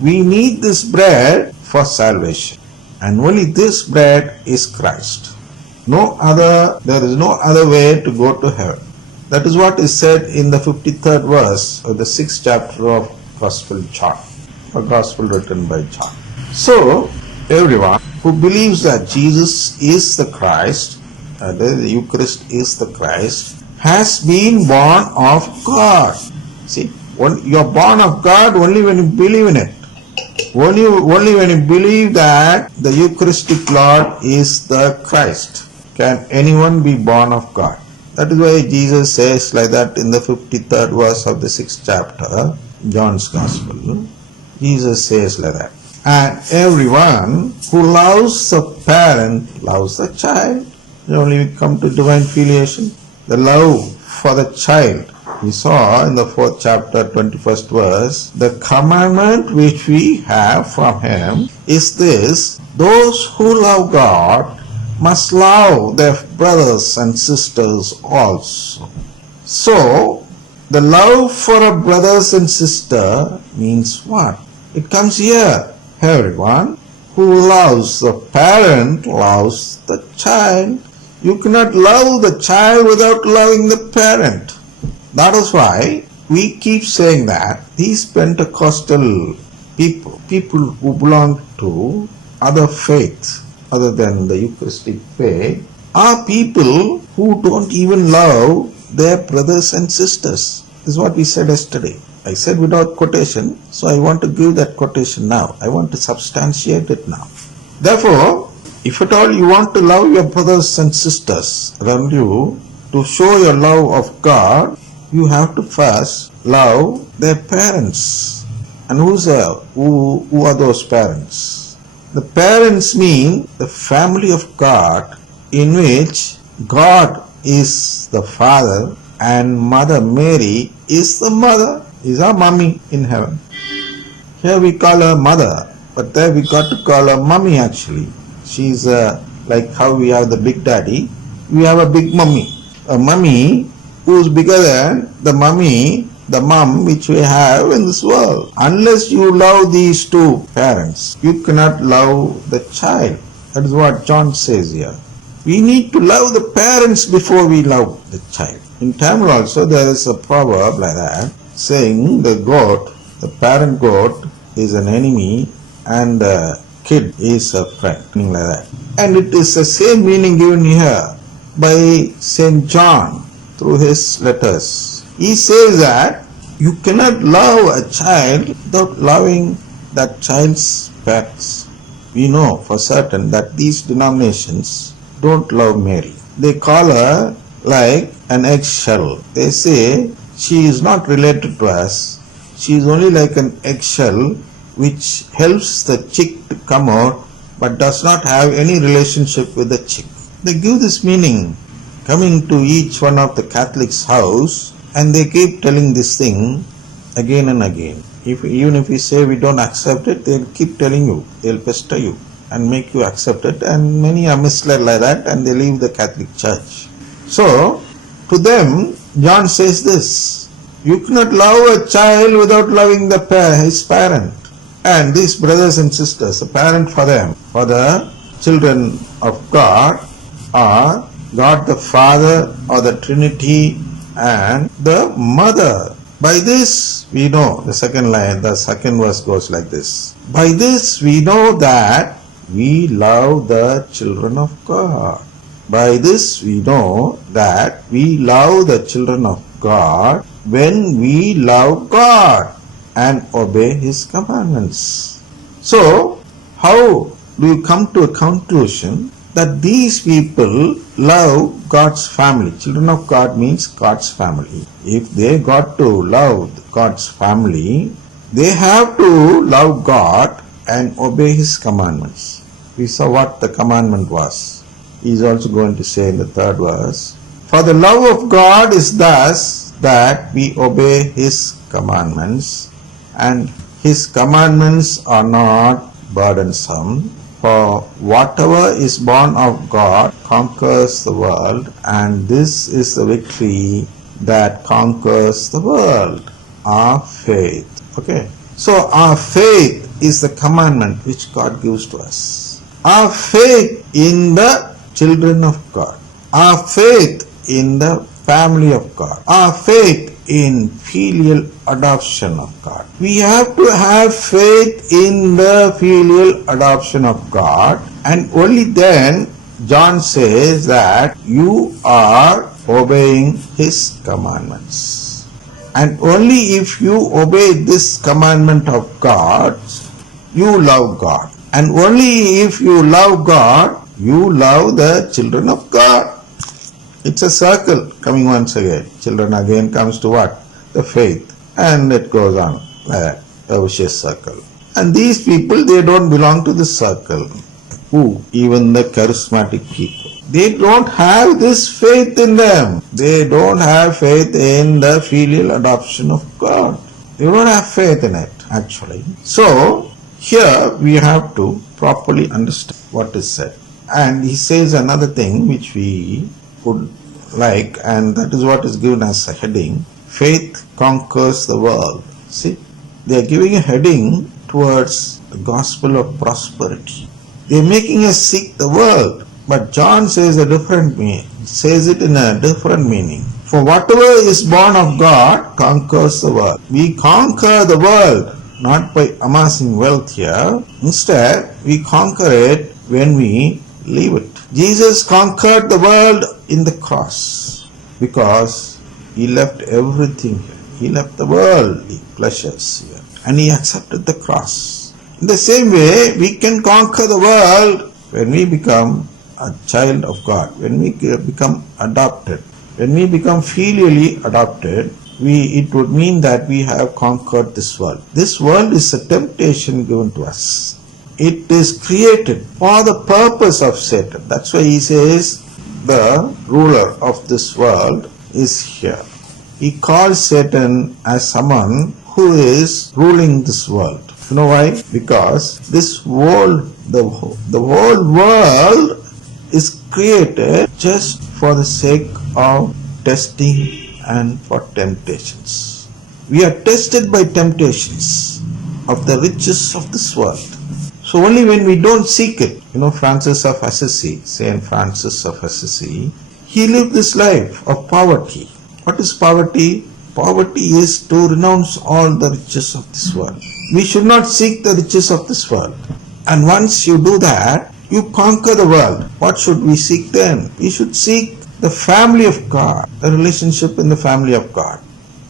We need this bread for salvation. And only this bread is Christ. There is no other way to go to heaven. That is what is said in the 53rd verse of the 6th chapter of Gospel John, a Gospel written by John. So, everyone who believes that Jesus is the Christ, the Eucharist is the Christ, has been born of God. See, you are born of God only when you believe in it. Only when you believe that the Eucharistic Lord is the Christ can anyone be born of God. That is why Jesus says like that in the 53rd verse of the 6th chapter, John's Gospel. Jesus says like that. And everyone who loves the parent loves the child. Only we come to divine filiation. The love for the child. We saw in the 4th chapter, 21st verse, the commandment which we have from him is this: those who love God must love their brothers and sisters also. So, the love for a brothers and sister means what? It comes here. Everyone who loves the parent loves the child. You cannot love the child without loving the parent. That is why we keep saying that these Pentecostal people who belong to other faiths other than the Eucharistic faith, are people who don't even love their brothers and sisters. This is what we said yesterday. I said without quotation, so I want to give that quotation now. I want to substantiate it now. Therefore, if at all you want to love your brothers and sisters around you, to show your love of God, you have to first love their parents. And who are those parents? The parents mean the family of God, in which God is the Father and Mother Mary is the mother, is our mummy in heaven. Here we call her mother, but there we got to call her mummy actually. She's like how we have the big daddy, we have a big mummy. A mummy who is bigger than the mum which we have in this world. Unless you love these two parents, you cannot love the child. That is what John says here. We need to love the parents before we love the child. In Tamil also there is a proverb like that, saying the parent goat is an enemy and the kid is a friend, meaning like that. And it is the same meaning given here by St. John through his letters. He says that you cannot love a child without loving that child's parents. We know for certain that these denominations don't love Mary. They call her like an eggshell. They say she is not related to us. She is only like an eggshell which helps the chick to come out but does not have any relationship with the chick. They give this meaning coming to each one of the Catholics' house, and they keep telling this thing again and again. Even if we say we don't accept it, they'll keep telling you, they'll pester you and make you accept it, and many are misled like that and they leave the Catholic Church. So, to them, John says this: you cannot love a child without loving his parent. And these brothers and sisters, the parent for them, for the children of God, are God the Father or the Trinity and the Mother. By this we know, the second verse goes like this: by this we know that we love the children of God. By this we know that we love the children of God when we love God and obey His commandments. So, how do you come to a conclusion that these people love God's family? Children of God means God's family. If they got to love God's family, they have to love God and obey His commandments. We saw what the commandment was. He is also going to say in the 3rd verse, for the love of God is thus that we obey His commandments, and His commandments are not burdensome. For whatever is born of God conquers the world, and this is the victory that conquers the world, our faith. Okay, so our faith is the commandment which God gives to us. Our faith in the children of God, our faith in the family of God, our faith in filial adoption of God. We have to have faith in the filial adoption of God, and only then John says that you are obeying His commandments. And only if you obey this commandment of God, you love God. And only if you love God, you love the children of God. It's a circle coming once again. Children again comes to what? The faith. And it goes on like a vicious circle. And these people, they don't belong to this circle. Who? Even the charismatic people. They don't have this faith in them. They don't have faith in the filial adoption of God. They don't have faith in it, actually. So, here we have to properly understand what is said. And he says another thing which we would like, and that is what is given as a heading: faith conquers the world. See, they are giving a heading towards the gospel of prosperity. They are making us seek the world, but John says a different meaning. Says it in a different meaning. For whatever is born of God conquers the world. We conquer the world not by amassing wealth here. Instead, we conquer it when we leave it. Jesus conquered the world in the cross because He left everything here. He left the worldly pleasures here and He accepted the cross. In the same way, we can conquer the world when we become a child of God, when we become adopted, when we become filially adopted. It would mean that we have conquered this world. This world is a temptation given to us. It is created for the purpose of Satan. That's why he says the ruler of this world is here. He calls Satan as someone who is ruling this world. You know why? Because this world, the whole world is created just for the sake of testing and for temptations. We are tested by temptations of the riches of this world. So only when we don't seek it, Francis of Assisi, Saint Francis of Assisi, he lived this life of poverty. What is poverty? Poverty is to renounce all the riches of this world. We should not seek the riches of this world. And once you do that, you conquer the world. What should we seek then? We should seek the family of God, the relationship in the family of God.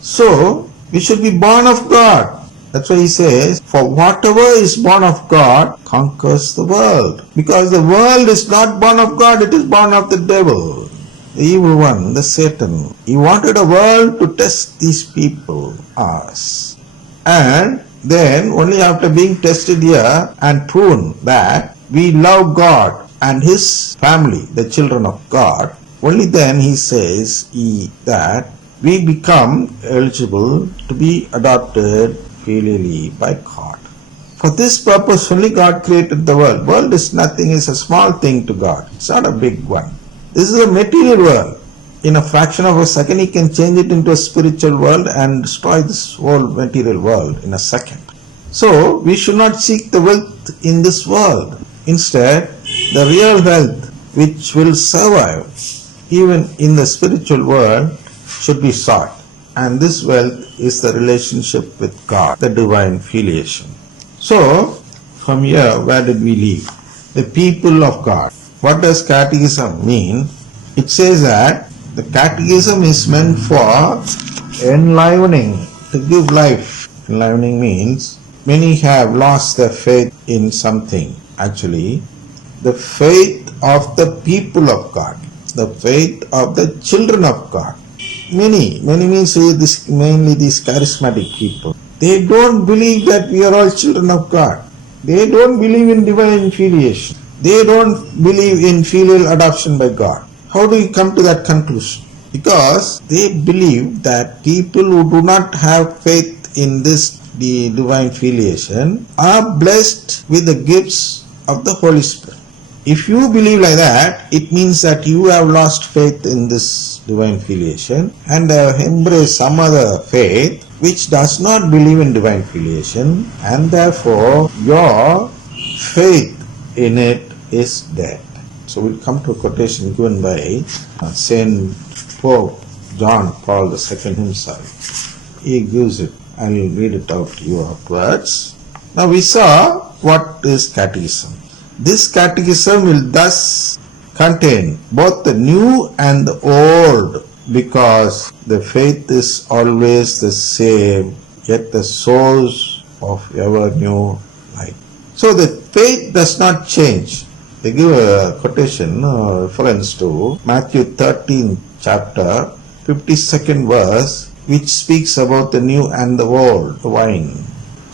So, we should be born of God. That's why he says, for whatever is born of God conquers the world. Because the world is not born of God, it is born of the devil, the evil one, the Satan. He wanted a world to test these people, us. And then, only after being tested here and proven that we love God and His family, the children of God, only then he says that we become eligible to be adopted filially by God. For this purpose only God created the world. World is nothing, it's a small thing to God. It's not a big one. This is a material world. In a fraction of a second He can change it into a spiritual world and destroy this whole material world in a second. So we should not seek the wealth in this world. Instead, the real wealth which will survive even in the spiritual world should be sought. And this wealth is the relationship with God, the divine filiation. So, from here, where did we leave? The people of God. What does catechism mean? It says that the catechism is meant for enlivening, to give life. Enlivening means many have lost their faith in something. Actually, the faith of the people of God, the faith of the children of God. Many means mainly these charismatic people. They don't believe that we are all children of God. They don't believe in divine filiation. They don't believe in filial adoption by God. How do you come to that conclusion? Because they believe that people who do not have faith in this divine filiation are blessed with the gifts of the Holy Spirit. If you believe like that, it means that you have lost faith in this divine filiation and have embraced some other faith which does not believe in divine filiation, and therefore your faith in it is dead. So we'll come to a quotation given by Saint Pope John Paul II himself. He gives it. I will read it out to you afterwards. Now we saw what is catechism. This catechism will thus contain both the new and the old, because the faith is always the same, yet the source of ever new light. So the faith does not change. They give a quotation, reference to Matthew 13 chapter, 52nd verse, which speaks about the new and the old wine.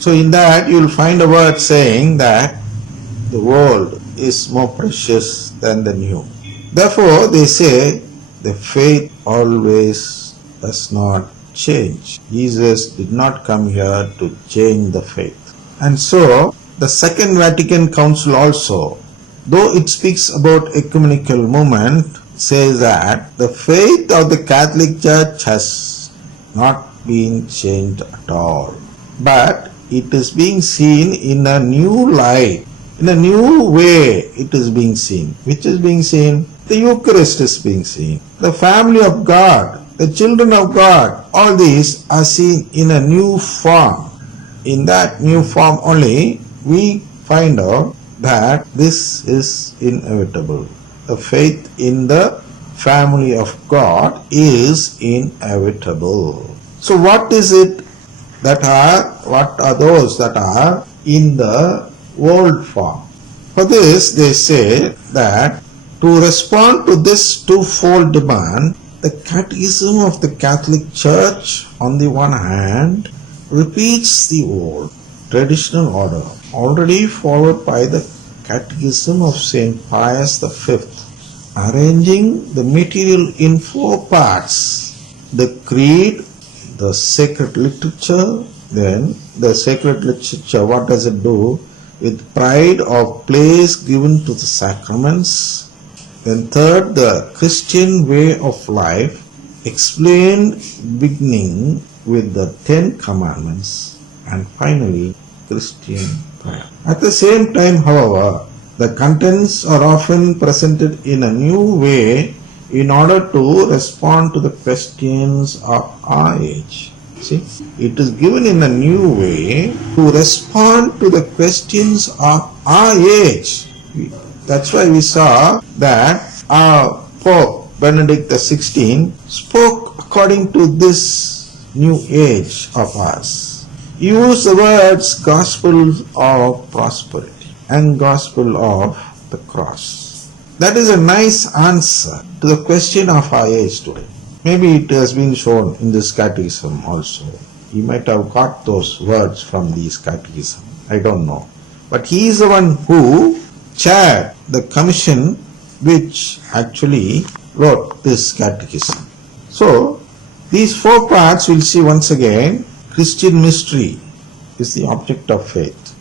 So in that you will find a word saying that the old is more precious than the new. Therefore they say the faith always does not change. Jesus did not come here to change the faith. And so the Second Vatican Council also, though it speaks about ecumenical movement, says that the faith of the Catholic Church has not been changed at all, but it is being seen in a new light, in a new way it is being seen. Which is being seen? The Eucharist is being seen. The family of God, the children of God, all these are seen in a new form. In that new form only we find out that this is inevitable. The faith in the family of God is inevitable. So what is it what are those that are in the old form? For this they say that to respond to this twofold demand, the Catechism of the Catholic Church on the one hand repeats the old traditional order already followed by the Catechism of St. Pius V, arranging the material in 4 parts: the creed, the sacred literature. Then the sacred literature, what does it do? With pride of place given to the sacraments. Then third, the Christian way of life, explained beginning with the 10 commandments, and finally Christian prayer. At the same time, however, the contents are often presented in a new way in order to respond to the questions of our age. See, it is given in a new way to respond to the questions of our age. That's why we saw that our Pope Benedict XVI spoke according to this new age of ours. He used the words gospel of prosperity and gospel of the cross. That is a nice answer to the question of our age today. Maybe it has been shown in this catechism also. He might have got those words from these catechism. I don't know. But he is the one who chaired the commission which actually wrote this catechism. So, these 4 parts we'll see once again. Christian mystery is the object of faith.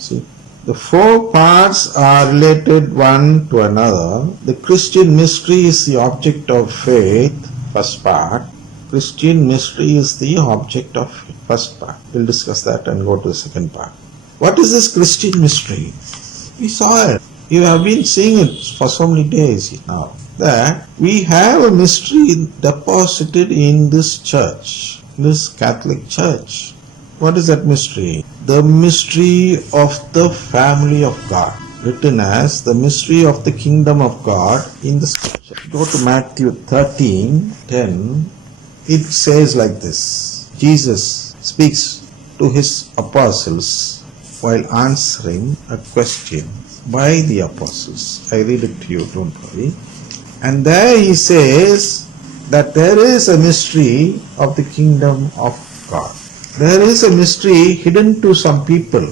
See, the 4 parts are related one to another. The Christian mystery is the object of faith, first part. Christian mystery is the object of faith, first part. We'll discuss that and go to the second part. What is this Christian mystery? We saw it. You have been seeing it for so many days now. That we have a mystery deposited in this church, this Catholic Church. What is that mystery? The mystery of the family of God, written as the mystery of the kingdom of God in the scripture. Go to Matthew 13:10. It says like this. Jesus speaks to his apostles while answering a question by the apostles. I read it to you, don't worry. And there he says that there is a mystery of the kingdom of God. There is a mystery hidden to some people.